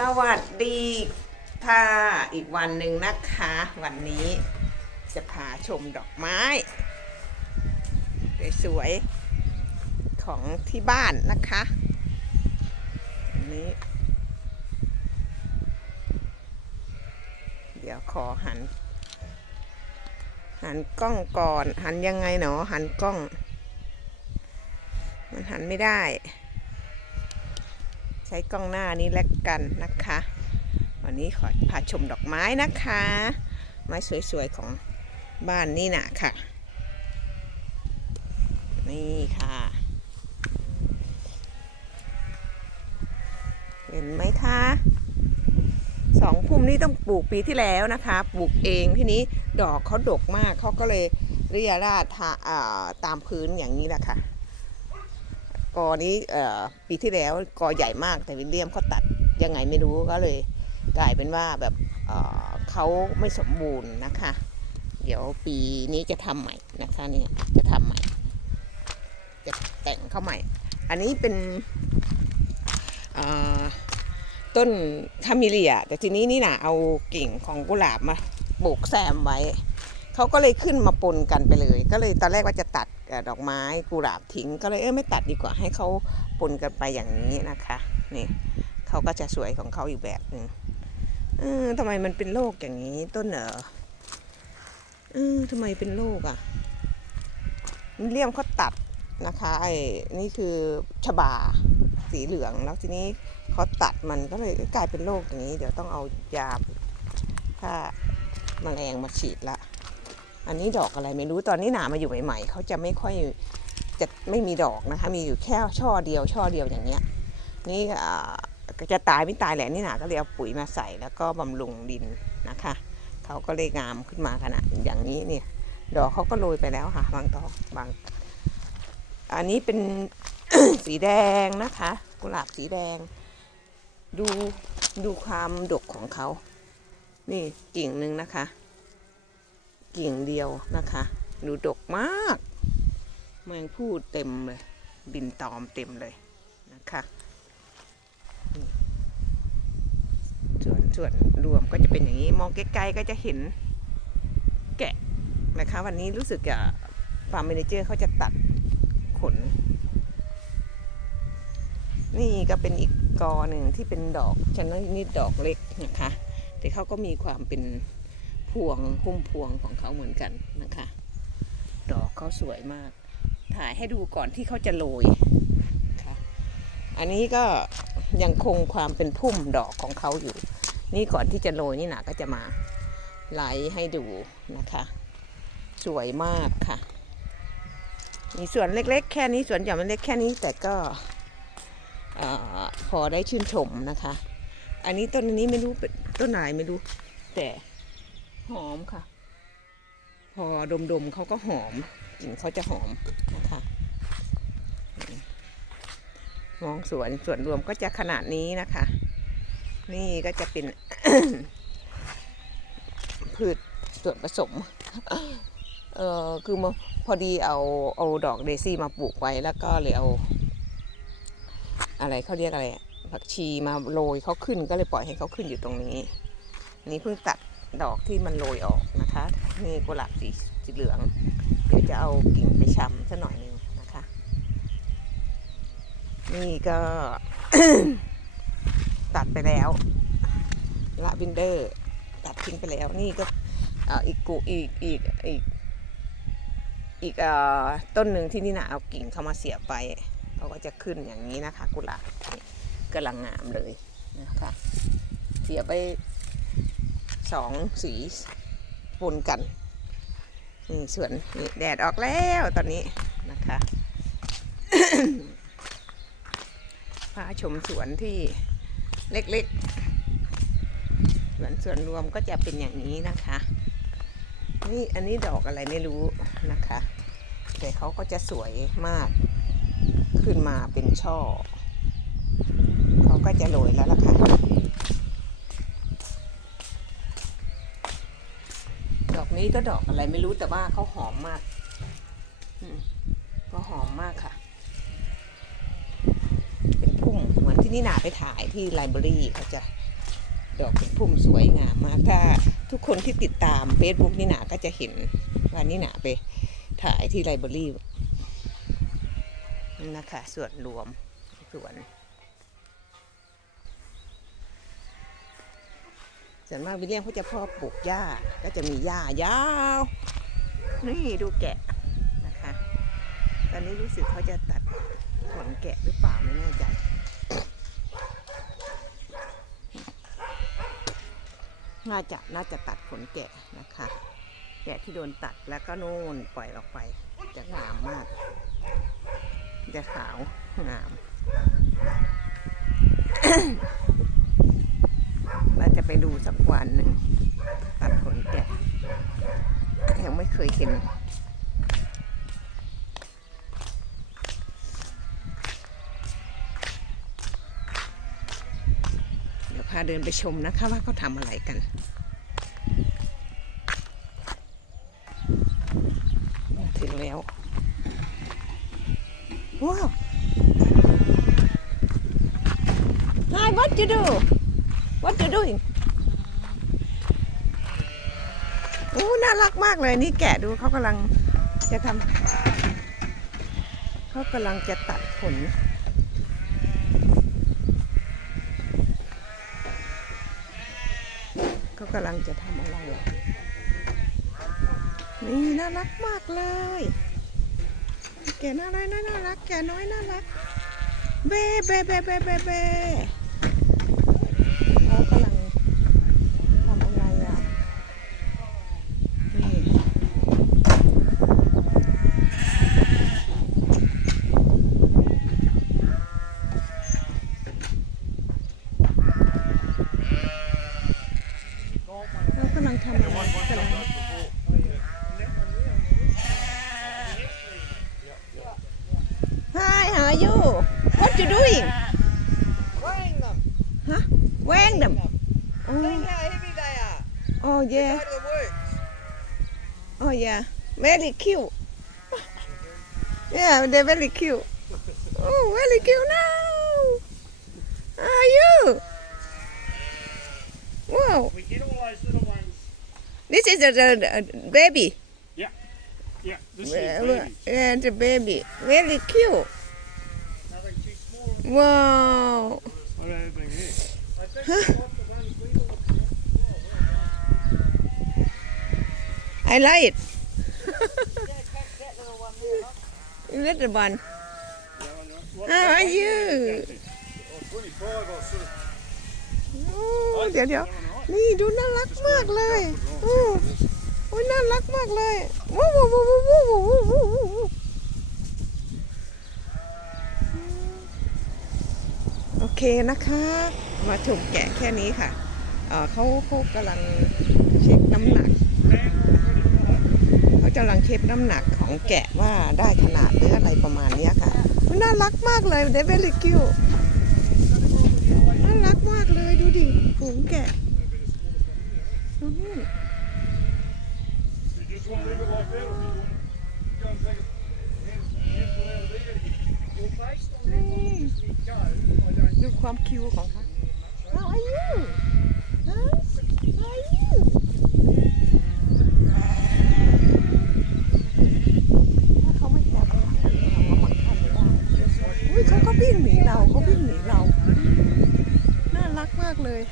สวัสดีค่ะอีกวันหนึ่งนะคะ วันนี้จะพาชมดอกไม้ สวยๆของที่บ้านนะคะอันนี้ เดี๋ยวขอหัน หันกล้องก่อน หันยังไงหนอหันกล้อง มันหันไม่ได้ ช้กล้องหน้านี้แล้วกันนะคะ วันนี้ขอพาชมดอกไม้นะคะ ไม้สวยๆของบ้านนี่นะค่ะ นี่ค่ะเห็นไหมคะสองพุ่มนี่ต้องปลูกปีที่แล้วนะคะ ปลูกเองที่นี้ดอกเขาดกมากเขาก็เลยเรียราดทาตามพื้นอย่างนี้แหละค่ะ กอนี้ปีที่แล้วกอใหญ่มากแต่วิลเลียมเขาตัดยังไงไม่รู้ก็เลยกลายเป็นว่าแบบเเขาไม่สมบูรณ์นะคะ เดี๋ยวปีนี้จะทำใหม่นะคะเนี่ยจะทำใหม่ จะแต่งเข้าใหม่ อันนี้เป็นต้นคามิเลีย แต่ทีนี้นี่นะเอากิ่งของกุหลาบมาปลูกแซมไว้ เขาก็เลยขึ้นมาปนกันไปเลย ก็เลยตอนแรกว่าจะตัดดอกไม้กุหลาบทิ้ง ก็เลยเออไม่ตัดดีกว่าให้เขาปนกันไปอย่างนี้นะคะนี่เขาก็จะสวยของเขาอีกแบบนึงเออทำไมมันเป็นโรคอย่างนี้ต้นเหรอเออทำไมเป็นโรคอะมิเลียมเขาตัดนะคะไอ้นี่คือฉบาสีเหลืองแล้วทีนี้เขาตัดมันก็เลยกลายเป็นโรคอย่างนี้ เดี๋ยวต้องเอายาฆ่าแมลงมาฉีดละ อันนี้ดอกอะไรไม่รู้ตอนนี้หนามาอยู่ใหม่ๆเขาจะไม่ค่อยจะไม่มีดอกนะคะ มีอยู่แค่ช่อเดียวช่อเดียวอย่างเงี้ย นี่จะตายไม่ตายแหละนี่หนาก็เลยเอาปุ๋ยมาใส่แล้วก็บำรุงดินนะคะเขาก็เลยงามขึ้นมาขนาดอย่างนี้เนี่ยดอกเขาก็โรยไปแล้วค่ะบางดอกบาง อันนี้เป็นสีแดงนะคะ กุหลาบสีแดง ดูดูความดกของเขา นี่กิ่งหนึ่งนะคะ กิ่งเดียวนะคะ ดูดกมากแมงพูดเต็มเลย บินตอมเต็มเลยนะคะส่วนส่วนรวมก็จะเป็นอย่างนี้ มองไกลๆก็จะเห็นแกะนะคะ วันนี้รู้สึกจะฟาร์มเมนเจอร์เขาจะตัดขน นี่ก็เป็นอีกกอหนึ่งที่เป็นดอกชนิดนี้ดอกเล็กนะคะ แต่เขาก็มีความเป็น พวงพุ่มพวงของเขาเหมือนกันนะคะ ดอกเขาสวยมาก ถ่ายให้ดูก่อนที่เขาจะโรยค่ะอันนี้ก็ยังคงความเป็นพุ่มดอกของเขาอยู่ นี่ก่อนที่จะโรยนี่หนะก็จะมาไลให้ดูนะคะ สวยมากค่ะมีส่วนเล็ก ๆ แค่นี้ส่วนใหญ่มันเล็กแค่นี้แต่ก็อพอได้ชื่นชมนะคะ อันนี้ต้นนี้ไม่รู้เป็นต้นไหนไม่รู้แต่ หอมค่ะ พอดมๆเขาก็หอมกลิ่นเขาจะหอมนะคะมองสวนส่วนรวมก็จะขนาดนี้นะคะ นี่ก็จะเป็น พืชส่วนผสม เออคือมาพอดีเอาเอาดอกเดซี่มาปลูกไว้แล้วก็เลยเอาอะไรเขาเรียกอะไรผักชีมาโรยเขาขึ้นก็เลยปล่อยให้เขาขึ้นอยู่ตรงนี้ นี่เพิ่งตัด ดอกที่มันโรยออกนะคะ นี่กุหลาบสีสีเหลือง เดี๋ยวจะเอากิ่งไปชำสักหน่อยหนึงนะคะ นี่ก็ตัดไปแล้วละวินเดอร์ ตัดทิ้งไปแล้ว นี่ก็อีกกูอีกอีกอีกอีกต้นหนึ่งที่นี่นะเอากิ่งเข้ามาเสียบไปเขาก็จะขึ้นอย่างนี้นะคะ กุหลาบกำลังงามเลยนะคะ เสียไป สองสีปนกันนี่ส่วนนี่แดดออกแล้วตอนนี้นะคะพาชมสวนที่เล็กๆ สวนส่วนรวมก็จะเป็นอย่างนี้นะคะ นี่อันนี้ดอกอะไรไม่รู้นะคะ แต่เขาก็จะสวยมากขึ้นมาเป็นช่อ เขาก็จะโรยแล้วล่ะค่ะ นี้ก็ดอกอะไรไม่รู้แต่ว่าเขาหอมมากก็หอมมากค่ะ เป็นพุ่มเหมือนที่นี่นาไปถ่ายที่ไลบรารีเขาจะดอกเป็นพุ่มสวยงามมากถ้าทุกคนที่ติดตาม Facebook นี่หนาก็จะเห็นว่านี่หนาไปถ่ายที่ไลบรารีนี่นะคะส่วนรวมส่วน ส่วนมากวิลเลียมเขาจะพ่อปลูกหญ้าก็จะมีหญ้ายาว นี่ดูแกะนะคะ ตอนนี้รู้สึกเขาจะตัดขนแกะหรือเปล่าไม่แน่ใจน่าจะน่าจะตัดขนแกะนะคะ แกะที่โดนตัดแล้วก็นู่นปล่อยออกไป จะงามมาก จะขาวงามเราจะ สักวันหนึ่งตัดขนแกะยังไม่เคยเห็นเดี๋ยวพาเดินไปชมนะคะว่าเขาทำอะไรกัน ถึงแล้ว ว้าว Hi what you do what you doing โอ้น่ารักมากเลยนี่แกะดูเขากำลังจะทำเขากำลังจะตัดขนเขากำลังจะทำอะไรอะนี่น่ารักมากเลย แกน่ารักน่าน่ารักแกน้อยน่ารักเบ้เบ้เบ้เบ้เบ้ are you What you doing? Weighing them. Huh? Weighing them? Seeing Oh. How heavy they are. Oh yeah. Go to the works. Oh yeah. Very cute. Yeah they're very cute. Oh very cute now. How are you? Wow. We get all those little ones. This is a, the, the baby. Yeah, Yeah, this Well, is babies. Yeah the baby. Very cute. Nothing too small. Wow. Huh? I like it. little one. How are you? Oh, เดี๋ยวเดี๋ยวนี่ดูน่ารักมากเลยโอ้ยน่ารักมากเลยว้าวว้าวว้าวว้าวว้าว เคนะคะ มาชมแกะแค่นี้ค่ะเเขาเขากำลังเช็คน้ำหนักเขากำลังเช็คน้ำหนักของแกะว่าได้ขนาดหรืออะไรประมาณนี้ค่ะมันน่ารักมากเลยเดวิลิคิวน่ารักมากเลยดูดิฝูงแกะอืม You just want to leave it like that, or do you want to go and take a handful out of there? Well, based on how long it just let go, I don't ดูความคิวของเขา How are you Huh? How are you ถ้าเขาไม่จับเราก็บังคับไม่ได้อุ้ยเขาก็วิ่งหนีเราเขาวิ่งหนีเรา น่ารักมากเลย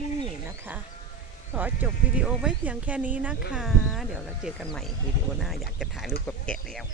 นี่นะคะ ขอจบวิดีโอไว้เพียงแค่นี้นะคะ เดี๋ยวเราเจอกันใหม่วิดีโอหน้าอยากจะถ่ายรูปกับแกะแล้ว